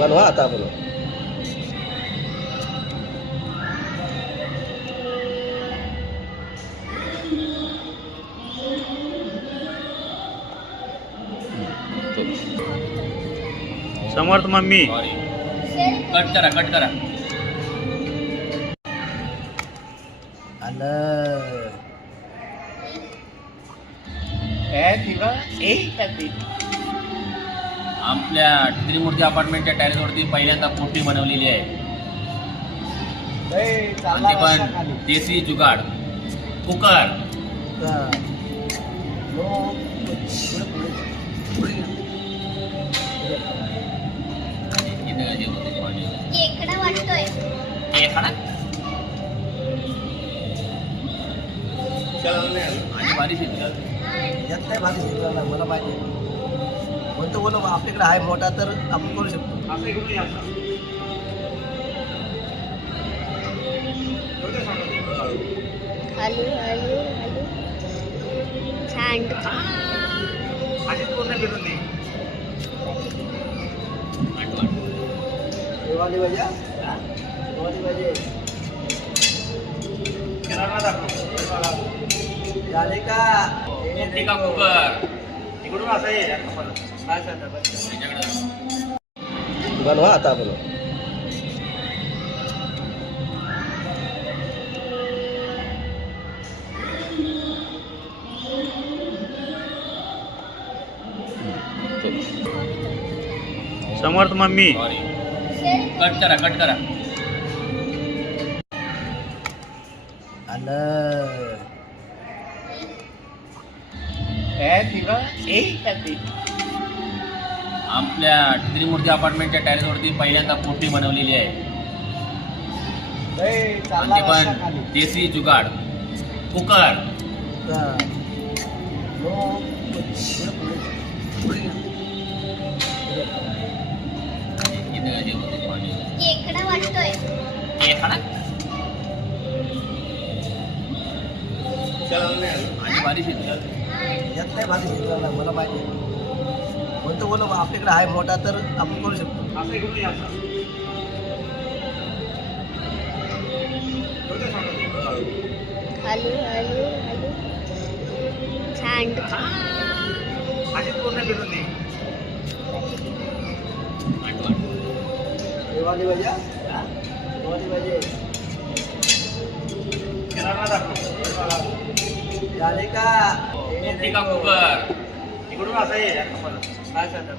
बनवा आता बनवा. समर्थ मम्मी कट करा आपल्या त्रिमूर्ती अपार्टमेंटच्या टॅरेसवरती पहिल्यांदा पोटी बनवलेली आहे. आणि ते पण देसी जुगाड कुकर. खेकडा वाटतोय. आणि बारीक यात काय भाजी शिकवला मला माहिती आहे. कोणतं बोल आपल्याकडे आहे मोठा तर आपण करू शकतो. हॅलो हॅलो हॅलो छान. दिवाळी भाजी दिवाळी भाजी झाले का मोठी का कुकर बनवा आता बनवा. समर्थ मम्मी कट करा आपल्या त्रिमूर्ती अपार्टमेंटच्या टॅरेसवरती पहिल्यांदा पोटी बनवलेली आहे. आणि ते पण देसी जुगाड कुकर. खेकडा वाटतोय. आणि बारीक यात काय भाजी शिकवला मला माहिती आहे. कोणतं बोल आपल्याकडे आहे मोठा तर आपण करू शकतो. हॅलो हॅलो हॅलो छान. दिवाळी भाजी दिवाळी भाजी झाले का मोठी का कुकर काय सांगता